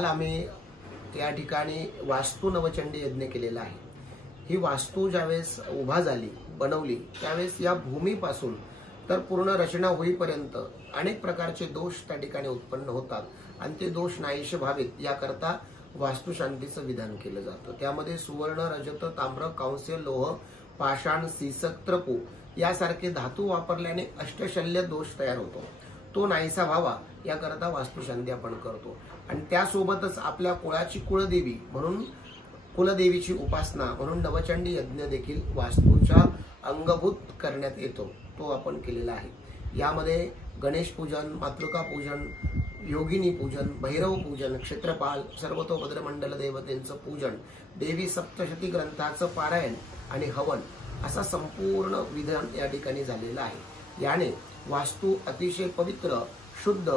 काल आम्ही या ठिकाणी वास्तू नवचंडी यज्ञ केलेला आहे। ही वास्तू ज्यावेळेस उभा झाली बनवली त्यावेळेस या भूमीपासून तर पूर्ण रचना होईपर्यंत अनेक प्रकारचे दोष त्या ठिकाणी उत्पन्न होतात आणि ते दोष नाहीसे व्हावेत याकरता वास्तुशांतीचं विधान केलं जातं। त्यामध्ये सुवर्ण, रजत, ताम्र, कांस्य, लोह, पाषाण, सीसक, त्रपू यासारखे धातू वापरल्याने अष्टशल्य दोष तयार होतो, तो नाहीसा व्हावा याकरता वास्तुशांती आपण करतो। आणि त्यासोबतच आपल्या कुळाची कुळदेवी म्हणून कुलदेवीची उपासना म्हणून नवचंडी यज्ञ देखील वास्तूच्या अंगभूत करण्यात येतो, तो आपण केलेला आहे। यामध्ये गणेश पूजन, मातृका पूजन, योगिनी पूजन, भैरव पूजन, क्षेत्रपाल, सर्वतोभद्र मंडल देवतेंचं पूजन, देवी सप्तशती ग्रंथाचं पारायण आणि हवन असा संपूर्ण विधान या ठिकाणी झालेला आहे। याने वास्तू अतिशय पवित्र, शुद्ध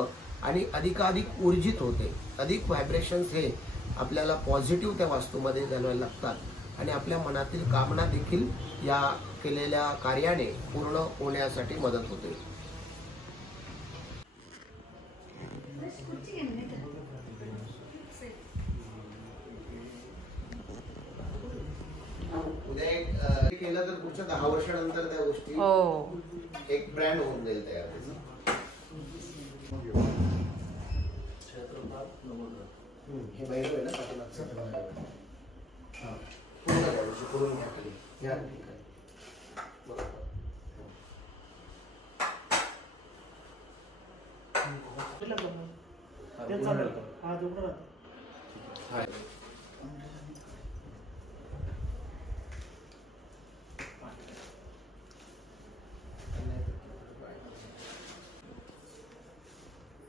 आणि अधिकाधिक ऊर्जित होते। अधिक व्हायब्रेशन्स हे आपल्याला पॉझिटिव्ह त्या वास्तूमध्ये जाणवायला लागतात आणि आपल्या मनातील कामना देखील या केलेल्या कार्याने पूर्ण होण्यासाठी मदत होते। उद्या एक केलं तर पुढच्या 10 वर्षानंतर त्या गोष्टी एक ब्रँड होऊन जाईल तयार। हे भैरव आहे ना पाठीमागचं, हां पूर्ण घ्या खाली या ठिकाणी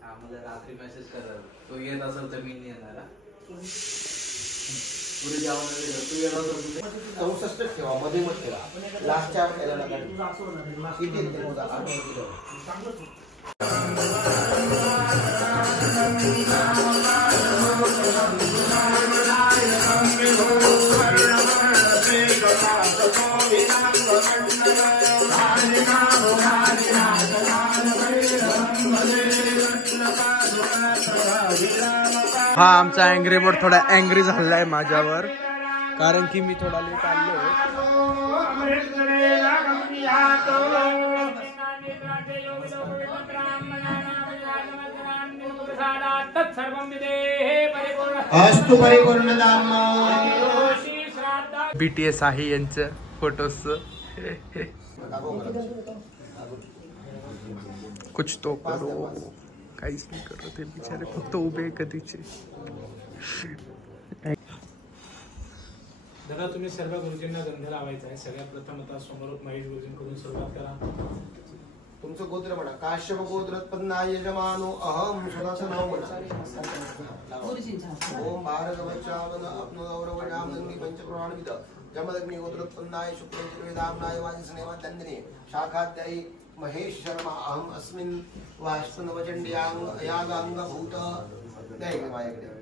आम्हाला रात्री मेसेज करा, तो येत असेल तर मी नाही येणार। पुढे जाऊन तू येणार तर 64 ठेवा, मध्ये मत ठेवा, लास्टच्या याला नका किती तुझा 8 हा आमचा अँग्री बोर्ड थोडा अँग्री झालाय माझ्यावर, कारण की मी थोडा लेट आलो। अस्तु परिपूर्णदाम BTS आहे यांचं फोटोज कुछ तो करो, काहीच नाही करत ते बिचारे, फक्त उभे कधीचे। दादा तुम्ही सर्व गुरुजींना गंध लावायचा आहे। सगळ्यात प्रथम आता समोर महेश गुरुजींकडून सुरुवात करा। तुमचं गोत्र म्हणा, काश्यप गोत्रोत्पन्नाय यजमानो अहम सुदासन नाव म्हणा। ओम भारतवचावन अपनोरवजामग्नि पंचप्राणविद जमदग्नि गोत्रोत्पन्नाय शुक्लवेदाम्नाय वाजसनेवा दंदिने शाखाध्यायी महेश शर्मा अहम अस्मिन् वास्तु नवचंड्यांग यागांग भूत देख माझ्याकडे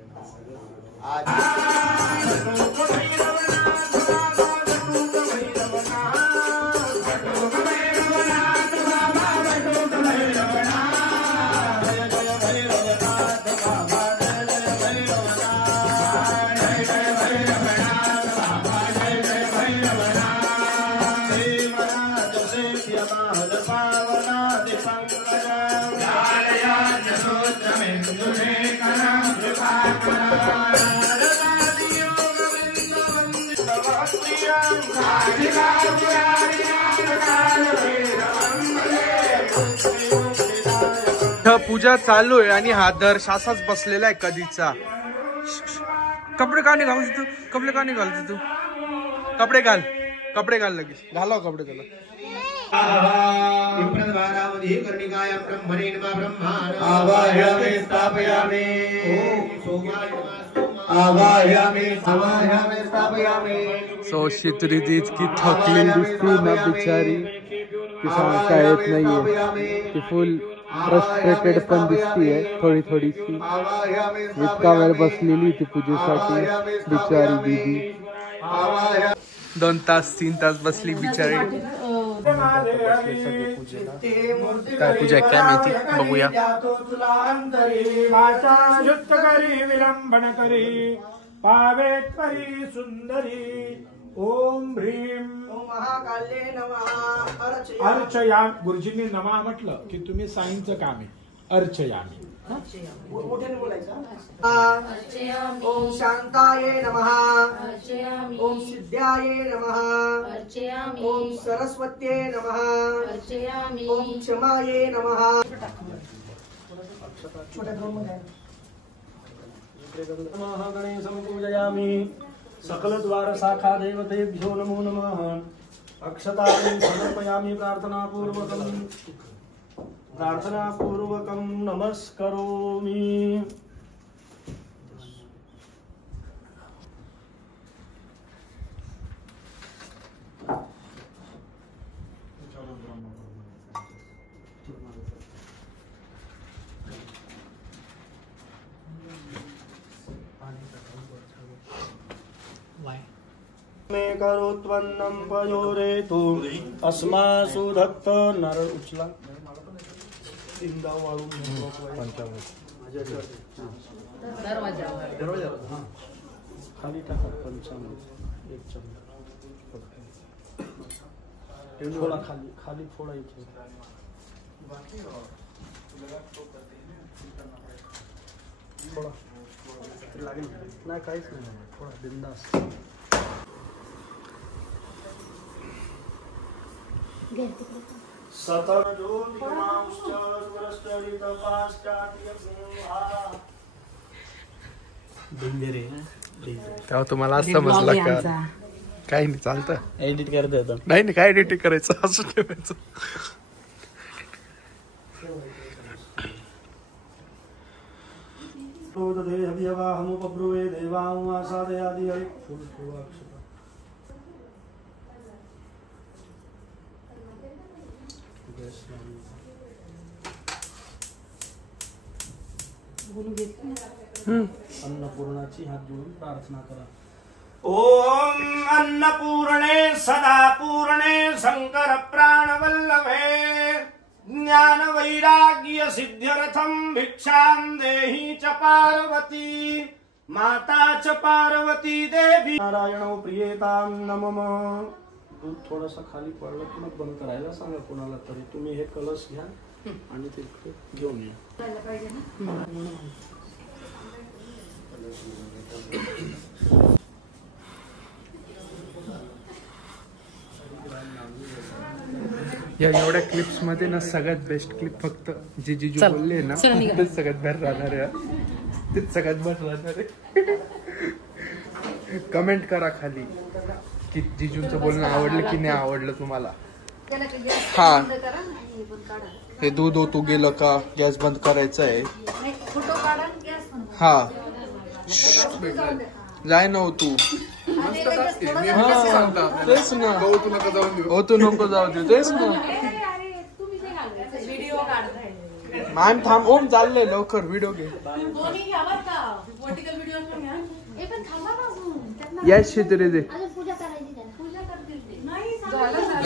पूजा चालू आहे आणि हा दर्श असाच बसलेला आहे कधीचा। कपडे का नाही घालू तू, कपडे का नाही घालतो तू, कपडे घाल, कपडे घाल, लगेच घाला कपडे त्याला। विप्रद्वारावधी कर्णिकाय ब्रह्मणे नमः ब्रह्माण आवाहयामि स्थापयामि आवाहयामि समाहयामि स्थापयामि। सो शीतुरीदी इतकी थकलेली दिसती ना बिचारी की सांगता येत नाहीये, ती फुल फ्रस्ट्रेटेड पण दिसतीये थोडी थोडीशी। इतका वेळ बसलेली ती पूजेसाठी बिचारी दीदी, 2 तास 3 तास बसली बिचारी। काय पूजा आहे काय माहिती, बघूया. युक्त करी विलंबन करी पावेश्वरी सुंदरी. ओम ह्रीम महाकाल्ये नमः. अर्चया. गुरुजींनी नमा म्हटलं की तुम्ही साईंचं काम आहे. अर्चयामी. ओम शांताये नमः. ओम सिद्ध्याये नमः. ओम सरस्वत्ये नमः. ओम क्षमाये नमः. गणेशं पूजयामि. सकल द्वार शाखा देवतेभ्यो नमो नमः. अक्षतानि समर्पयामि. प्रार्थनापूर्वकं नमस्करोमि. मे करोत्वन्नं पयोरेतु अस्मासु दत्त नर उचला. इंदा वाळून खाली टाका पंचामृत. एक चमचा थोडा खाली खाली थोडा इथे थोडा लागेल नाही काहीच नाही थोडा बिंदास. सतर तेव्हा तुम्हाला असं समजलं का काही नाही चालतं. एडिट करता येतं. नाही काय एडिटिंग करायचं असं ठेवायचं. हमुपब्रुवे देवासादयादि फुल फुल अक्षता. अन्नपूर्णाची हात जोडून प्रार्थना करा. ओम अन्नपूर्णे सदापूर्णे शंकर प्राणवल्लभे ज्ञान वैराग्य सिद्ध्यर्थम भिक्षां देहि च पार्वती माता च पार्वती देवी. नारायण प्रियेतां नमः. दूध थोडासा खाली पडलं की मग बंद करायला सांगा कोणाला तरी. तुम्ही हे कलश घ्या आणि ते घेऊन या. या एवढ्या क्लिप्स मध्ये ना सगळ्यात बेस्ट क्लिप फक्त जे जिजू बोलले ना तेच सगळ्यात बाहेर राहणार आहे. तेच सगळ्यात बाहेर राहणार आहे. कमेंट करा खाली की जिजूंचं बोलणं आवडलं की नाही आवडलं तुम्हाला. हा हे दूध ओतू गेलं का गॅस बंद करायचा आहे. हा जाय ना तू. तेच ना ओतू नको जाऊ दे. तेच ना मॅम थांब. ओम चाललंय लवकर व्हिडिओ घे. यश तरी दे.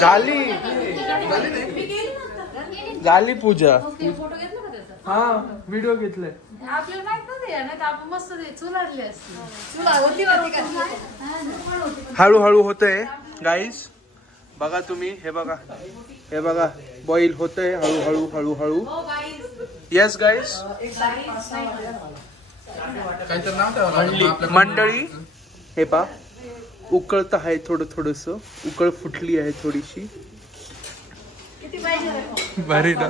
झाली झाली पूजा. हा व्हिडिओ घेतलाय. आपल्याला माहित नव्हतं आपण मस्त चुलाडली असते. हळूहळू होतंय गाईस. बघा तुम्ही हे बघा बॉईल होतंय हळूहळू हळूहळू. येस गाईस मंडळी हे पा उकळत आहे थोडस. उकळ फुटली आहे थोडीशी. भारी ना.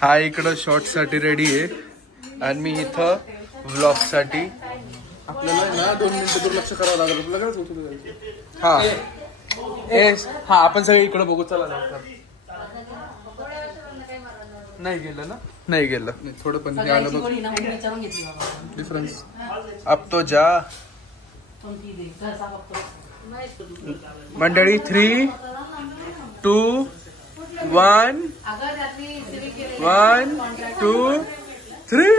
हा इकडं शॉर्ट साठी रेडी आहे आणि मी इथं व्लॉग साठी. आपल्याला ना 2 मिनिटं दुर्लक्ष करावं लागेल. हा हा आपण सगळे इकडे बघू. चला नाही गेलं ना. नाही गेलं थोडं पण डिफरन्स. अब तो जा मंडळी. 3, 2, 1 1 2 3.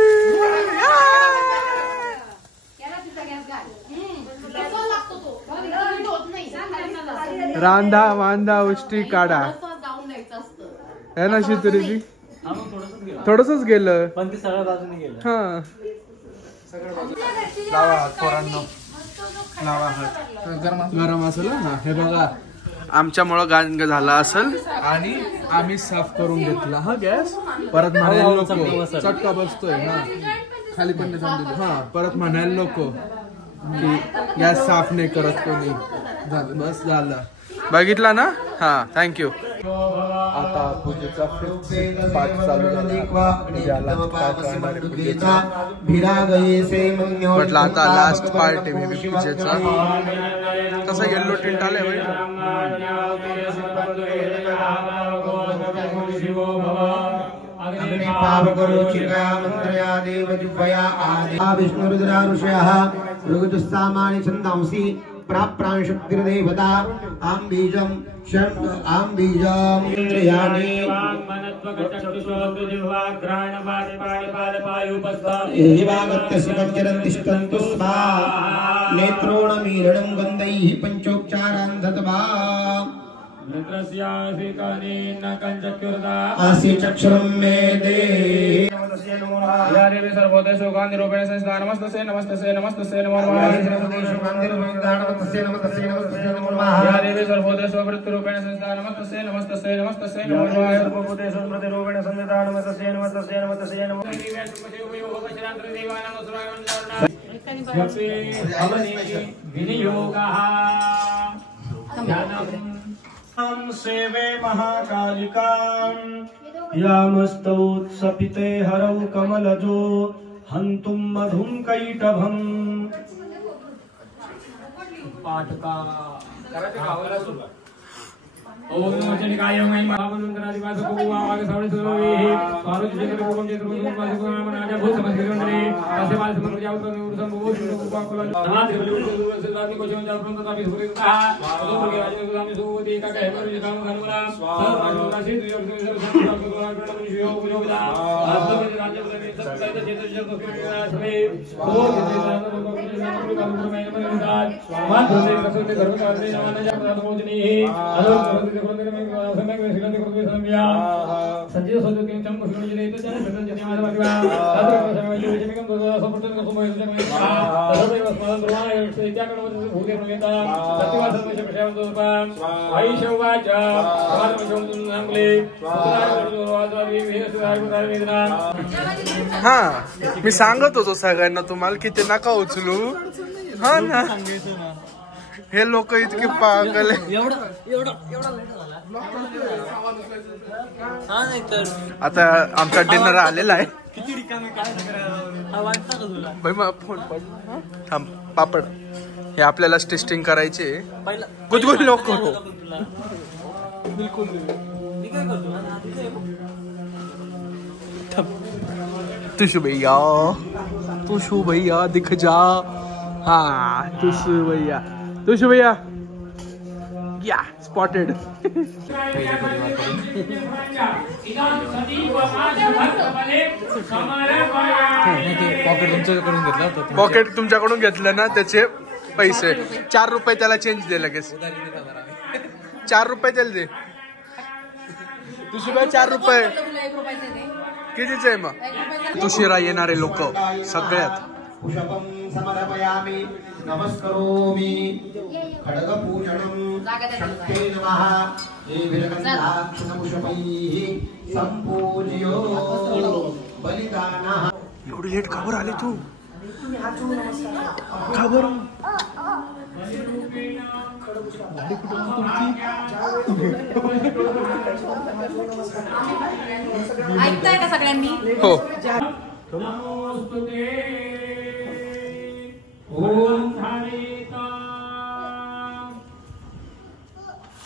रांधा वांदा उष्टी काढा जाऊन द्यायचं असतं. है ना शितुरीजी? थोडसच गेलं पण ते सगळ्या बाजूने गेलं. हा लावा पोरांनो, लावा. गरम असेल ना. हे बघा आमच्यामुळं गांग झाला असेल आणि आम्ही साफ करून घेतला हा गॅस. परत म्हणायला नको चटका बसतोय ना खाली पण हा परत म्हणायला नको की गॅस साफ नाही करत कोणी. झालं बस झालं. बघितला ना. हा थँक्यू. आता पूजेचा पाठ चालू म्हटलं आता लास्ट पार्ट आहे बेबी पूजेचा. कसं येल्लो टिंट आलंय विष्णुरुद्रा ऋषयः ऋगजुस्सामानि छन्दांसि प्राप्रांशक्तिर्देवता आं बीजं इंद्रियाणि एवागत्य सुकञ्चरन्तिष्ठन्तु स्वा नेत्रोणमीरणं गन्धैः पञ्चोपचारान् दत्त्वा आसि चक्षुरुं मे देहि या देवी सर्वोदय सुगंधि रूपेण संस्था नमस्तस्यै नमस्तस्यै नमस्तस्यै नमो नमः सुगंधि रूपेण नमस्तस्यै नमस्तस्यै नमस्तस्यै नमो नमः या देवी सर्वोदय सुवृत्ति रूपेण संस्था नमस्तस्यै नमस्तस्यै नमस्तस्यै नमो नमः सर्वोदय सुवृत्ति रूपेण संस्था नमस्तस्यै नमस्तस्यै नमस्तस्यै नमो नमः सेवे महाकालिकां यामस्तौत्सपिते हरौ कमलजो हन्तुं मधुं कैटभम्. पाठका ओम नमो चंडिकाय महिमा महामंत्रादिवास को आवाग सावळे सर्वे पार्वती जगत कोम जगत कोम वास को नाम भूत समस्ते तसे बाल समर जाऊ तो संभव शुद्ध को पाकोला हाथ बलु सदानी को जन जाऊ तो तापी सुरे का तो के राज में गुलामी सुवती का कहे पर काम गनवला सब राजो राशि दुर्योग सब को शिव पुजोदा आत्म के राज्य में सब का चेत जग को सवे ओ के नाम में मात्र से रसों धर्म का नाम जाप मोजनी है संजय सोदो के चम को सुनले तो जाने बदन जने मार बाबा आदर समय जो जने कम तो सपोर्ट को समय जने तसोय स्मरण द्रोण से क्या करो भूले रोलेता सत्यवाद समय से प्रशांत रूपा आई शौवाच समाज में जोन नामले हा मी सांगत होतो सगळ्यांना तुम्हाला की ते नका उचलू. हा ना हे लोक इतके पागल आता आमचा डिनर आलेला आहे. फोन पडला थांब पापड हे आपल्याला टेस्टिंग करायचे. गुजगुज लोक तुषु भैया दिख जा. हा तुषु भैया या स्पॉटेड. पॉकेट तुमच्याकडून घेतलं ना त्याचे पैसे 4 रुपये त्याला चेंज दे लगेच. 4 रुपये त्याला दे. तुझे 4 रुपये कितीच आहे मग. तुशिरा येणारे लोक सगळ्यात समर्पयामि नमस्करोमि खड्गपूषणं शक्ते नमः देवीर्गन्धाक्षतमुषपैः सम्पूज्यो बलिदानः. एवढी लेट खबर आली तू खबर ऐकताय का सगळ्यांनी. हो ओम धारेता.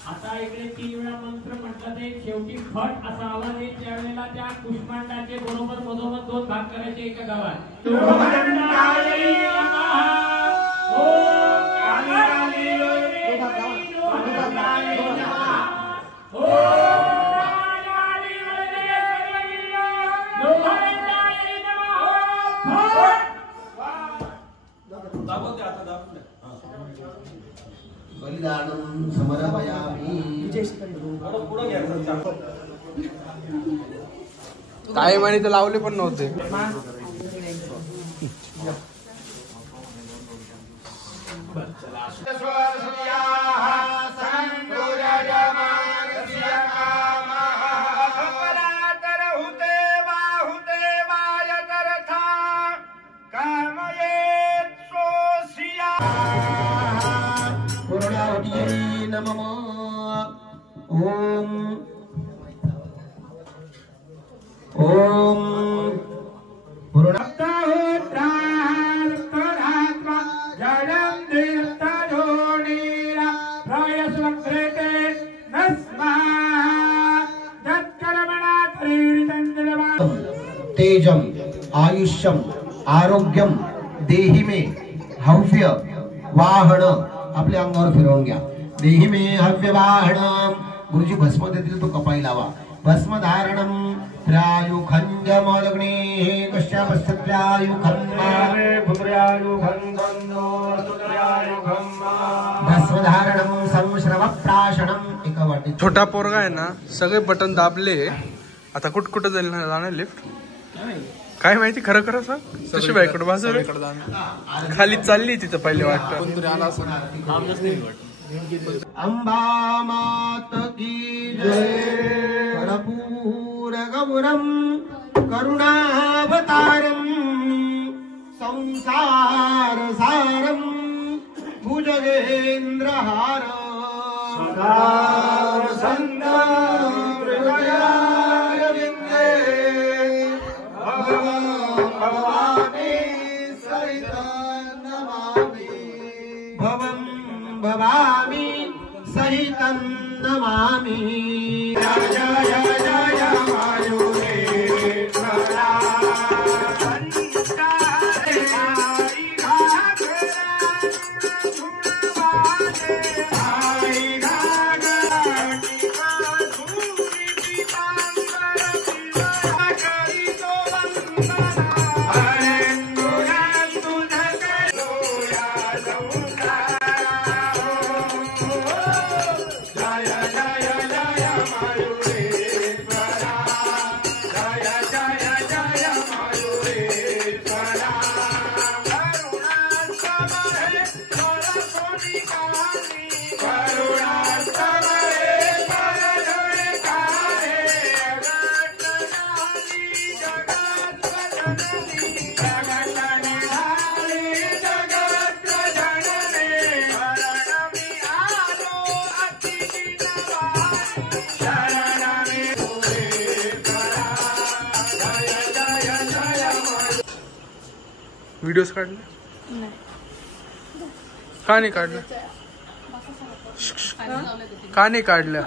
आता इकडे 3 वेळा मंत्र म्हटलं ते शेवटी खट असा आवाज येईल त्यावेळेला त्या कुष्मांडाचे बरोबर मधोमध 2 भाग करायचे एका गावात. कुष्मांडाले नमः. ओम कालिकाले बलिदानं समर्पयामि। काही म्हणे तर लावले पण नव्हते. तेजम आयुष्यम आरोग्यम देहि मे हव्य वाहन. आपल्या अंगावर फिरवून घ्या. देहि मे हव्य वाहन. गुरुजी भस्म देतील तो कपाई लावा. भस्म धारणम त्रायुखंजमग्ने भस्म धारणम संश्रव प्राशनम. एका वाटी छोटा पोरगा आहे ना, सगळे बटन दाबले. आता कुठं जाईल ना जाणार लिफ्ट काय माहिती. खरं खरं सांग तशी बाईकडे बाजूला खाली चालली तिथं पहिले वाटतं. अंबा मात की जय. कर्पूर गौरम करुणावतारम संसार सारम भुजगेंद्रहार. भवामी सहितं नमामि. जय जय जय वायुदेवरा. व्हिडिओज काढले का नाही काढलं? का नाही काढल्या?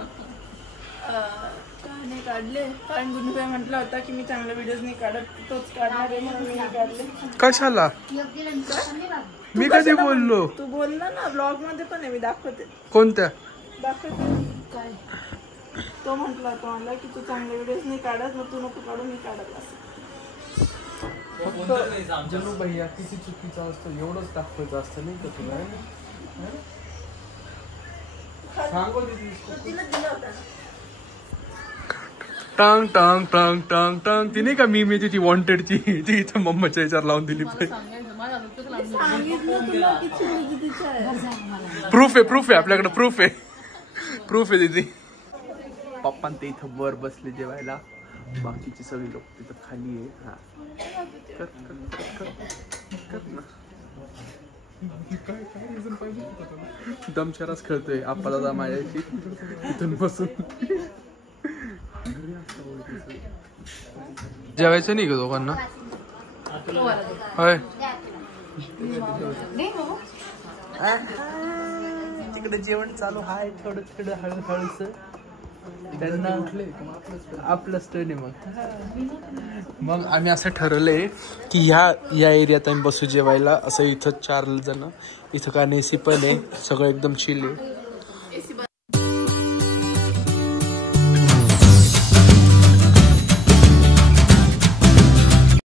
काढले कारण गुन्हे काय म्हटलं होता की मी चांगला व्हिडिओज नाही काढत, तोच काढणार आहे म्हणून मी काढले. कशाला? मी कधी बोललो? तू बोलला ना ब्लॉग मध्ये पण आहे, मी दाखवते. कोणत्या? दाखवते. काय तो म्हटला होता मला की तू चांगले व्हिडिओज नाही काढत, मग तू नको काढू, मी काढत असं. जणू भैया किती चुकीचं असतं एवढंच दाखवायचं असतं नाही का तुला? सांगू तिला दिला होता ना. टांग टांग टांग टांग टांग ती नाही का मी ती वॉन्टेडची ती इथं मम्माच्या याच्यावर लावून दिली. प्रूफ आहे आपल्याकडे, प्रूफ आहे दीदी. पप्पा ते इथं वर बसले जेवायला, बाकीची सगळी लोक तिथं खाली आहे. हा दमशरास खेळतोय आप्पा दादा माझ्याशी इथून बसून. जेवायचं नाही का दोघांना? होय तिकडे जेवण चालू हाय, थोडं हळूहळूच. त्यांना आपलं स्टडी. मग आम्ही असं ठरवलंय की या एरियात आम्ही बसू जेवायला. असं इथं 4 जण, इथं का एसी पण आहे, सगळं एकदम चिल आहे.